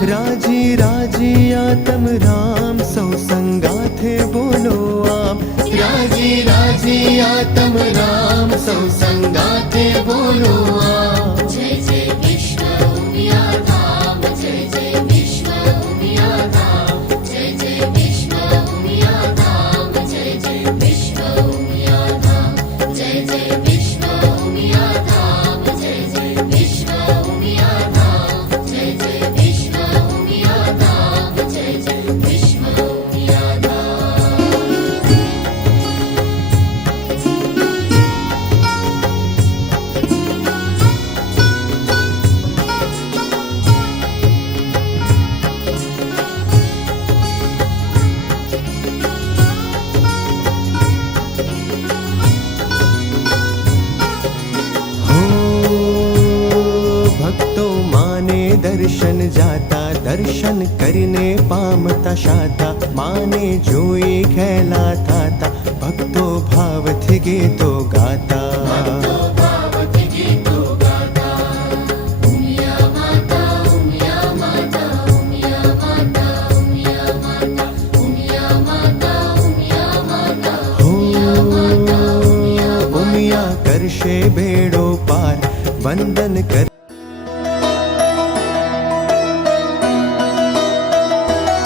राजी राजी आतम राम सौ संगाथे बोलो आम। राजी राजी आतम राम सौ संगाथे बोलो आम। जय जय विश्व उमिया धाम, जय जय विश्व उमिया धाम, जय जय विश्व उमिया धाम, जय जय विश्व उमिया धाम, जय जय विश्व उमिया धाम, जय जय विश्व उमिया धाम, जय जय विश्व उमिया धाम, जय जय विश्व उमिया धाम। भक्तों माने दर्शन जाता, दर्शन करने पामता शाता। माने जोई खेला थाता, भक्तों भाव थी गीतो गाता। उमिया करशे बेड़ो पार, वंदन कर